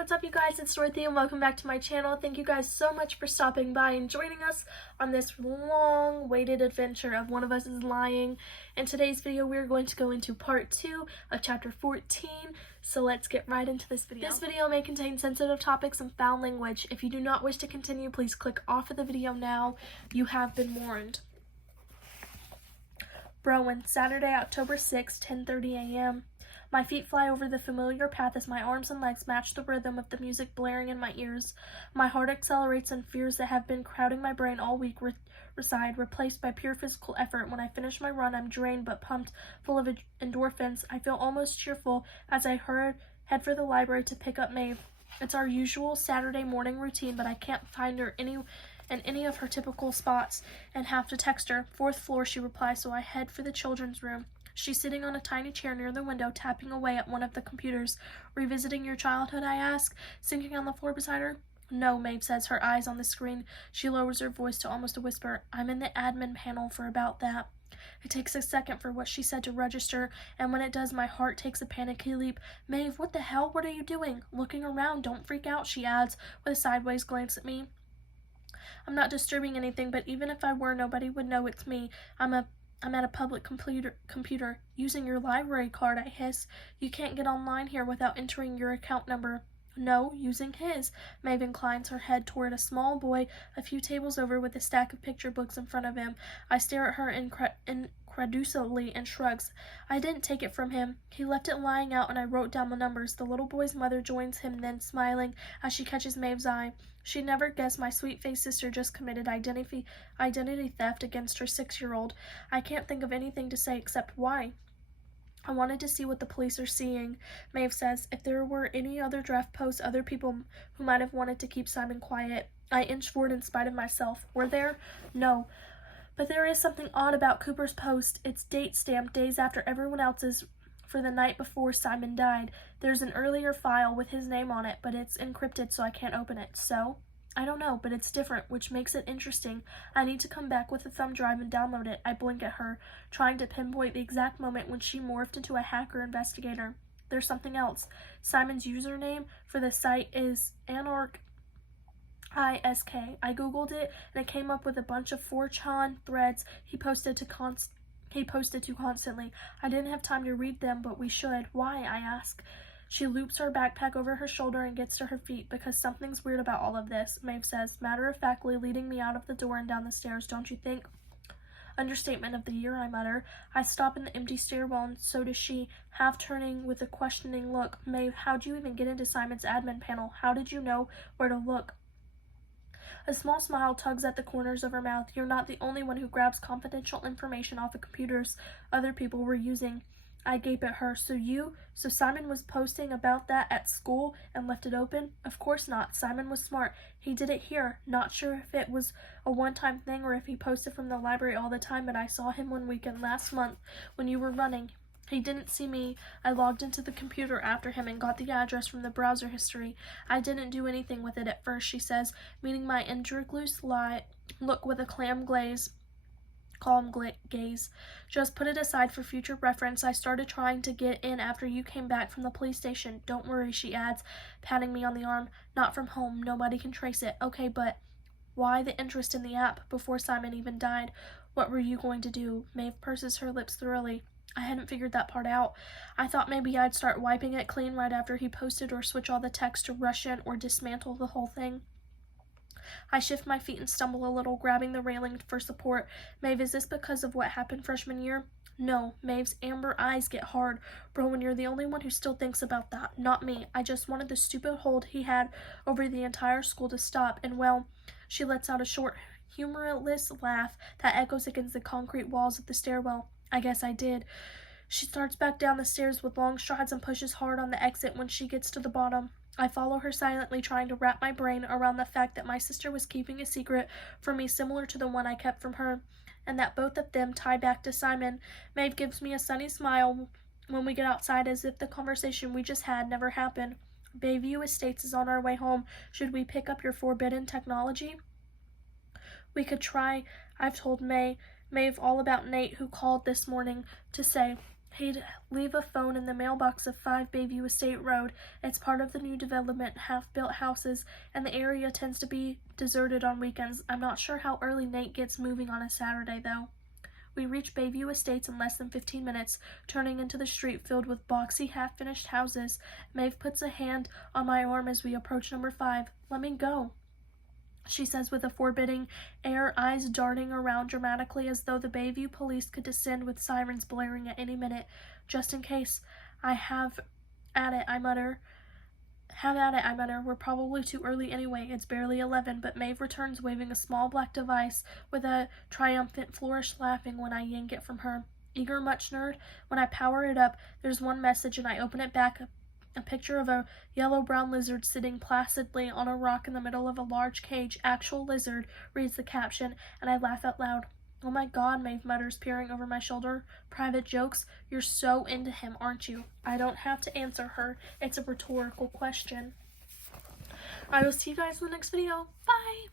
what's up you guys, it's Dorothy and welcome back to my channel. Thank you guys so much for stopping by and joining us on this long-awaited adventure of One of Us is Lying. In today's video, we're going to go into part 2 of chapter 14, so let's get right into this video. This video may contain sensitive topics and foul language. If you do not wish to continue, please click off of the video now. You have been warned. Rowan, Saturday, October 6, 10:30 a.m. My feet fly over the familiar path as my arms and legs match the rhythm of the music blaring in my ears. My heart accelerates and fears that have been crowding my brain all week reside, replaced by pure physical effort. When I finish my run, I'm drained but pumped, full of endorphins. I feel almost cheerful as I head for the library to pick up Maeve. It's our usual Saturday morning routine, but I can't find her in any of her typical spots and have to text her. 4th floor, she replies, so I head for the children's room. She's sitting on a tiny chair near the window, tapping away at one of the computers. Revisiting your childhood, I ask, sinking on the floor beside her. No, Maeve says, her eyes on the screen. She lowers her voice to almost a whisper. I'm in the admin panel for about that. It takes a second for what she said to register, and when it does, my heart takes a panicky leap. Maeve, what the hell? What are you doing? Looking around. Don't freak out, she adds, with a sideways glance at me. I'm not disturbing anything, but even if I were, nobody would know it's me. I'm at a public computer. Using your library card, I hiss. You can't get online here without entering your account number. No, using his. Maeve inclines her head toward a small boy a few tables over with a stack of picture books in front of him. I stare at her incredulously and shrugs. I didn't take it from him. He left it lying out and I wrote down the numbers. The little boy's mother joins him, then smiling as she catches Maeve's eye. She'd never guessed my sweet-faced sister just committed identity theft against her 6-year-old. I can't think of anything to say except why. I wanted to see what the police are seeing, Maeve says. If there were any other draft posts, other people who might have wanted to keep Simon quiet. I inch forward in spite of myself. Were there? No. But there is something odd about Cooper's post. It's date-stamped days after everyone else's for the night before Simon died. There's an earlier file with his name on it, but it's encrypted so I can't open it. So? I don't know, but it's different, which makes it interesting. I need to come back with a thumb drive and download it. I blink at her, trying to pinpoint the exact moment when she morphed into a hacker investigator. There's something else. Simon's username for the site is Anarch ISK. I googled it and it came up with a bunch of 4chan threads he posted to constantly. I didn't have time to read them, but we should. Why? I ask. She loops her backpack over her shoulder and gets to her feet. Because something's weird about all of this, Maeve says, matter-of-factly leading me out of the door and down the stairs. Don't you think? Understatement of the year, I mutter. I stop in the empty stairwell and so does she, half turning with a questioning look. Maeve, how'd you even get into Simon's admin panel? How did you know where to look? A small smile tugs at the corners of her mouth. You're not the only one who grabs confidential information off of computers other people were using. I gape at her. So Simon was posting about that at school and left it open? Of course not. Simon was smart. He did it here. Not sure if it was a one-time thing or if he posted from the library all the time, but I saw him one weekend last month when you were running. He didn't see me. I logged into the computer after him and got the address from the browser history. I didn't do anything with it at first, she says, meeting my ingenuous look with a calm gaze. Just put it aside for future reference. I started trying to get in after you came back from the police station. Don't worry, she adds, patting me on the arm. Not from home. Nobody can trace it. Okay, but why the interest in the app before Simon even died? What were you going to do? Maeve purses her lips thoroughly. I hadn't figured that part out. I thought maybe I'd start wiping it clean right after he posted or switch all the text to Russian or dismantle the whole thing. I shift my feet and stumble a little, grabbing the railing for support. Maeve, is this because of what happened freshman year? No. Maeve's amber eyes get hard. Rowan, you're the only one who still thinks about that. Not me. I just wanted the stupid hold he had over the entire school to stop, and well, she lets out a short, humorless laugh that echoes against the concrete walls of the stairwell. I guess I did. She starts back down the stairs with long strides and pushes hard on the exit when she gets to the bottom. I follow her silently, trying to wrap my brain around the fact that my sister was keeping a secret from me similar to the one I kept from her, and that both of them tie back to Simon. Maeve gives me a sunny smile when we get outside, as if the conversation we just had never happened. Bayview Estates is on our way home. Should we pick up your forbidden technology? We could try. I've told Maeve all about Nate, who called this morning to say He'd leave a phone in the mailbox of 5 Bayview Estate Road. It's part of the new development, half-built houses, and the area tends to be deserted on weekends. I'm not sure how early Nate gets moving on a Saturday, though. We reach Bayview Estates in less than 15 minutes, turning into the street filled with boxy, half-finished houses. Maeve puts a hand on my arm as we approach number 5. "Let me go," she says with a forbidding air, eyes darting around dramatically as though the Bayview police could descend with sirens blaring at any minute. "Just in case." Have at it, I mutter. We're probably too early anyway. It's barely 11, but Maeve returns waving a small black device with a triumphant flourish, laughing when I yank it from her. "Eager much, nerd?" When I power it up, there's one message and I open it back. A picture of a yellow-brown lizard sitting placidly on a rock in the middle of a large cage. "Actual lizard," reads the caption, and I laugh out loud. "Oh my God," Maeve mutters, peering over my shoulder. "Private jokes? You're so into him, aren't you?" I don't have to answer her. It's a rhetorical question. I will see you guys in the next video. Bye!